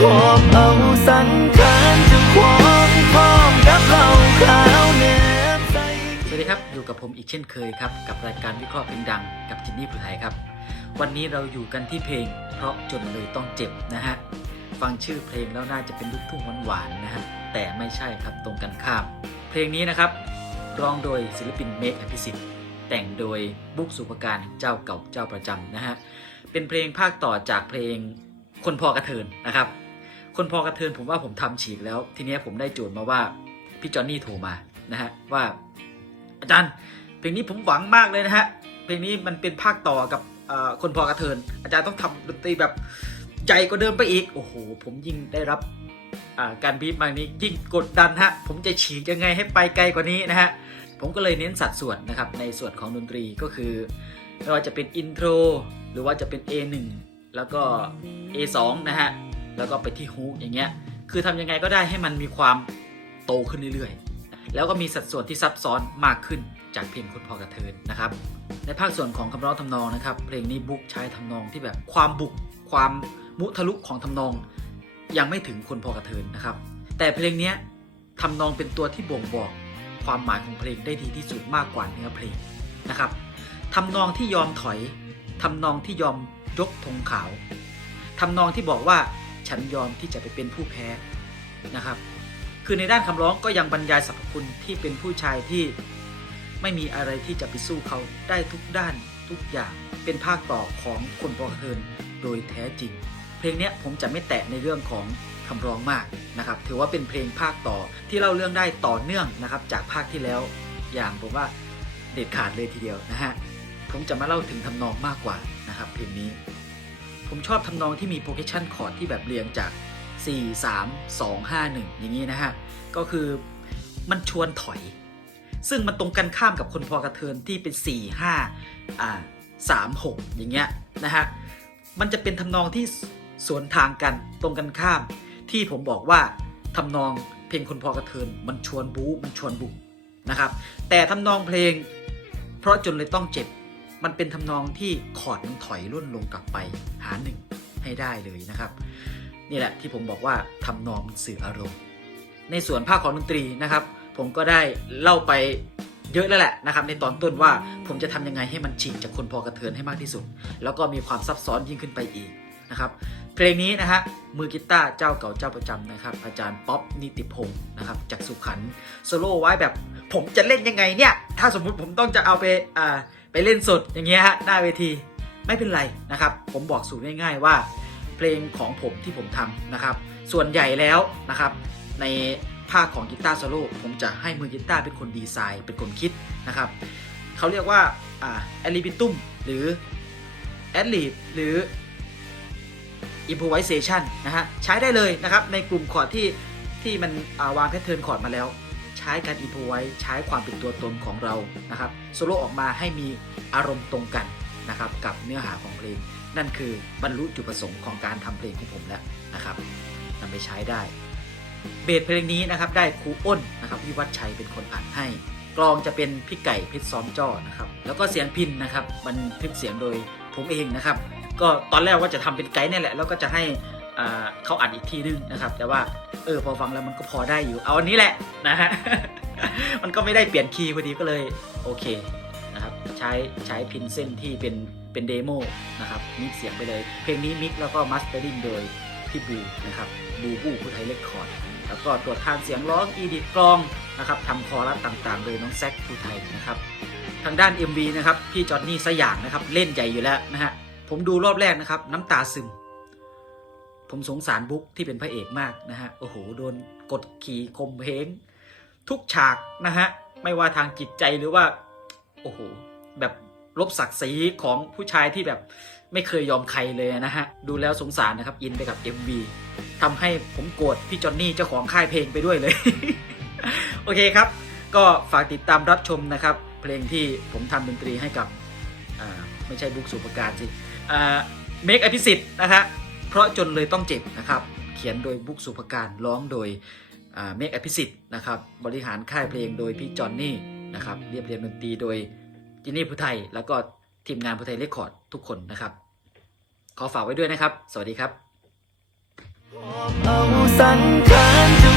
หอบเอาสังขารจะควงพร้อมกับเหล้าขาวแนบใสสวัสดีครับอยู่กับผมอีกเช่นเคยครับ กับรายการวิเคราะห์เพลงดังกับจินนี่ผู้ไทยครับ วันนี้เราอยู่กันที่เพลง เพราะจนเลยต้องเจ็บนะฮะฟังชื่อเพลงแล้วน่าจะเป็นลูกทุ่งหวานๆนะฮะแต่ไม่ใช่ครับตรงกันข้าม เพลงนี้นะครับร้องโดยศิลปินเมกอภิสิทธิ์แต่งโดยบุ๊กสุภการเจ้าเก่าเจ้าประจำนะฮะเป็นเพลงภาคต่อจากเพลงคนพอกระเทินนะครับ คนพอกระเทินผมว่าผมทำฉีกแล้ว ทีนี้ผมได้โจทย์มาว่าพี่จอนนี่โทรมานะฮะว่า อาจารย์เพลงนี้ผมหวังมากเลยนะฮะเพลงนี้มันเป็นภาคต่อกับคนพอกระเทิน อาจารย์ต้องทำดนตรีแบบใหญ่กว่าเดิมไปอีก โอ้โห ผมยิ่งได้รับการบีบมานี้ยิ่งกดดันฮะ ผมจะฉีกยังไงให้ไปไกลกว่านี้นะฮะ ผมก็เลยเน้นสัดส่วนนะครับ ในส่วนของดนตรีก็คือไม่ว่าจะเป็นอินโทรหรือว่าจะเป็น A1 แล้วก็ A2 นะฮะ แล้วก็ไปที่ฮุกอย่างเงี้ย คือทำยังไงก็ได้ให้มันมีความโตขึ้นเรื่อยๆ แล้วก็มีสัดส่วนที่ซับซ้อนมากขึ้นจากเพลงคนพอกระเทินนะครับ ในภาคส่วนของคำร้องทำนองนะครับ เพลงนี้บุ๊กใช้ทำนองที่แบบความบุกความมุทะลุของทำนอง ยังไม่ถึงคนพอกระเทินนะครับ แต่เพลงนี้ทำนองเป็นตัวที่บ่งบอกความหมายของเพลงได้ดีที่สุดมากกว่าเนื้อเพลงนะครับทำนองที่ยอมถอยทำนองที่ยอมยกธงขาวทำนองที่บอกว่า ฉันยอมที่จะไปเป็นผู้แพ้นะครับ คือในด้านคำร้องก็ยังบรรยายสรรพคุณที่เป็นผู้ชายที่ไม่มีอะไรที่จะไปสู้เขาได้ทุกด้านทุกอย่างเป็นภาคต่อของคนพอกระเทินโดยแท้จริง เพลงเนี้ยผมจะไม่แตะในเรื่องของคำร้องมากนะครับ ถือว่าเป็นเพลงภาคต่อที่เล่าเรื่องได้ต่อเนื่องนะครับ จากภาคที่แล้วอย่างผมว่าเด็ดขาดเลยทีเดียวนะฮะผมจะมาเล่าถึงทำนองมากกว่านะครับเพลงนี้ ผมชอบทำนองที่มีโปรเกชันคอร์ดที่แบบเรียงจาก 4 3 2 5 1 อย่างนี้นะฮะ ก็คือมันชวนถอย ซึ่งมันตรงกันข้ามกับคนพอกระเทินที่เป็น 4 5อ่า3 6 อย่างเงี้ยนะฮะ มันจะเป็นทำนองที่สวนทางกันตรงกันข้าม ที่ผมบอกว่าทำนองเพลงคนพอกระเทินมันชวนบู๊มันชวนบุกนะครับ แต่ทำนองเพลง เพราะจนเลยต้องเจ็บ มันเป็นทำนองที่คอร์ดมันถอยร่นลงกลับไปหาหนึ่งให้ได้เลยนะครับนี่แหละที่ผมบอกว่าทำนองสื่ออารมณ์ ในส่วนภาคของดนตรีนะครับ ผมก็ได้เล่าไปเยอะแล้วแหละนะครับในตอนต้นว่าผมจะทำยังไงให้มันฉีกจากคนพอกระเทือนให้มากที่สุด แล้วก็มีความซับซ้อนยิ่งขึ้นไปอีกนะครับ เพลงนี้นะฮะมือกีตาร์เจ้าเก่าเจ้าประจำนะครับ อาจารย์ป๊อปนิติพงศ์นะครับจากสุขันโซโล่ไว้แบบ ผมจะเล่นยังไงเนี่ย ถ้าสมมุติผมต้องจะเอาไปอ่าไปเล่นสดอย่างเงี้ยฮะหน้าเวทีไม่เป็นไรนะครับ ผมบอกสูตรง่ายๆว่า เพลงของผมที่ผมทำนะครับ ส่วนใหญ่แล้วนะครับ ในภาคของกีตาร์โซโล่ผมจะให้มือกีตาร์เป็นคนดีไซน์เป็นคนคิดนะครับเขาเรียกว่าอ่าแอลิบิตุมหรือแอดลีหรือ improvisation นะฮะ ใช้ได้เลยนะครับ ในกลุ่มคอร์ดที่ที่มันาวางแพทเทิร์นคอร์ดมาแล้ว ใช้การ improvise ใช้ความเป็นตัวตนของเรานะครับโซโล่ออกมาให้มีอารมณ์ตรงกันนะครับกับเนื้อหาของเพลง นั่นคือบรรลุจุดประสงค์ของการทำเพลงของผมแล้วนะครับนำไปใช้ได้เบสเพลงนี้นะครับได้ครูอ้นนะครับวิวัฒชัยเป็นคนอัดให้ กลองจะเป็นพี่ไก่เพชรซ้อมจ้อนะครับแล้วก็เสียงพินนะครับบันทึกเสียงโดยผมเองนะครับ ก็ตอนแรกว่าจะทำเป็นไกด์นี่แหละ แล้วก็จะให้เขาอัดอีกทีนึงนะครับ แต่ว่าเออพอฟังแล้วมันก็พอได้อยู่ เอาอันนี้แหละนะฮะ มันก็ไม่ได้เปลี่ยนคีย์พอดีก็เลยโอเคนะครับ ใช้ใช้พินเส้นที่เป็นเป็นเดโมนะครับมิกเสียงไปเลย เพลงนี้มิกแล้วก็มาสเตอร์ดิงโดยพี่บูนะครับบูบูผู้ไทยเรคคอร์ดแล้วก็ตรวจทานเสียงร้องอีดิตกลองนะครับทำคอรัสต่างๆ โดยน้องแซคผู้ไทยนะครับ ทางด้าน MV นะครับพี่จอห์นนี่สยามนะครับเล่นใหญ่อยู่แล้วนะฮะ ผมดูรอบแรกนะครับ น้ำตาซึม ผมสงสารบุ๊กที่เป็นพระเอกมากนะฮะ โอ้โห โดนกดขี่ข่มเพงทุกฉากนะฮะ ไม่ว่าทางจิตใจหรือว่า โอ้โห แบบลบศักดิ์ศรีของผู้ชายที่แบบไม่เคยยอมใครเลยนะฮะ ดูแล้วสงสารนะครับ อินไปกับ MV ทำให้ผมโกรธพี่จอนนี่เจ้าของค่ายเพลงไปด้วยเลย โอเคครับ ก็ฝากติดตามรับชมนะครับ เพลงที่ผมทำดนตรีให้กับ ไม่ใช่บุ๊กสุประการสิ เมกอภิสิทธิ์นะฮะเพราะจนเลยต้องเจ็บนะครับ เขียนโดยบุ๊กสุภการร้องโดยเมกอภิสิทธิ์นะครับบริหารค่ายเพลงโดยพี่จอนนี่นะครับเรียบเรียงดนตรีโดยจินนี่พุไทย แล้วก็ทีมงานพุไทยเรคคอร์ดทุกคนนะครับ ขอฝากไว้ด้วยนะครับ สวัสดีครับ